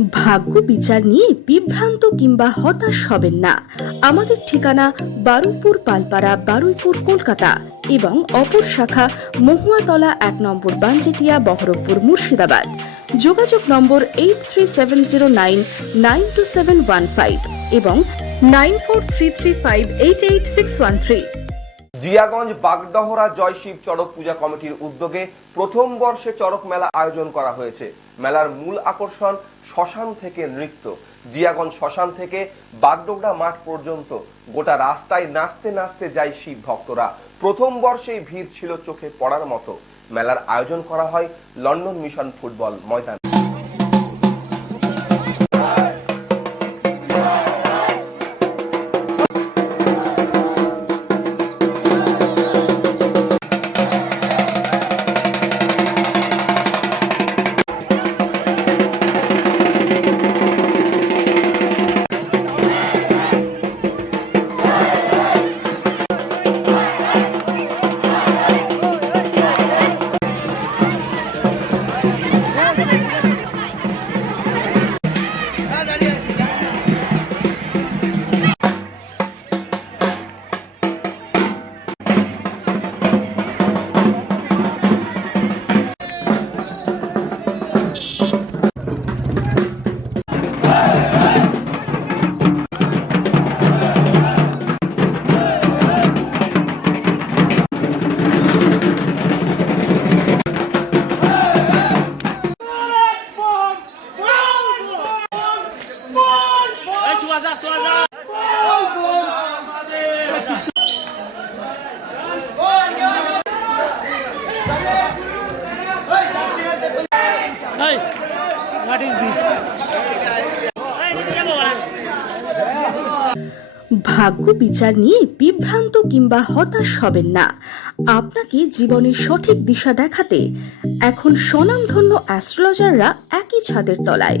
ভাগ্য বিচার নিয়ে বিভ্রান্ত কিংবা হতাশ হবেন না। আমাদের ঠিকানা বারুইপুর পালপাড়া, বারুইপুর, কলকাতা এবং অপর শাখা মহুয়াতলা এক নম্বর বানজেটিয়া বহরমপুর, মুর্শিদাবাদ। যোগাযোগ নম্বর eight three seven zero nine nine two seven one five এবং nine four three three five eight eight six one three Jiaganj Bagdahara Joyshib Charak পূজা কমিটির উদ্যোগে প্রথম বর্ষে চড়ক মেলা আয়োজন করা হয়েছে। মেলার মূল আকর্ষণ শ্মশান থেকে নৃত্য। জিয়াগঞ্জ শ্মশান থেকে বাগডোগরা মাঠ পর্যন্ত গোটা রাস্তায় নাচতে নাচতে যায় শিব ভক্তরা। প্রথম বর্ষেই ভিড় ছিল চোখে পড়ার মতো। মেলার আয়োজন করা হয় লন্ডন মিশন ফুটবল ময়দান। ভাগ্য বিচার নিয়ে বিভ্রান্ত কিংবা হতাশ হবেন না। আপনাকে জীবনের সঠিক দিশা দেখাতে এখন স্বনামধন্য অ্যাস্ট্রোলজাররা একই ছাদের তলায়।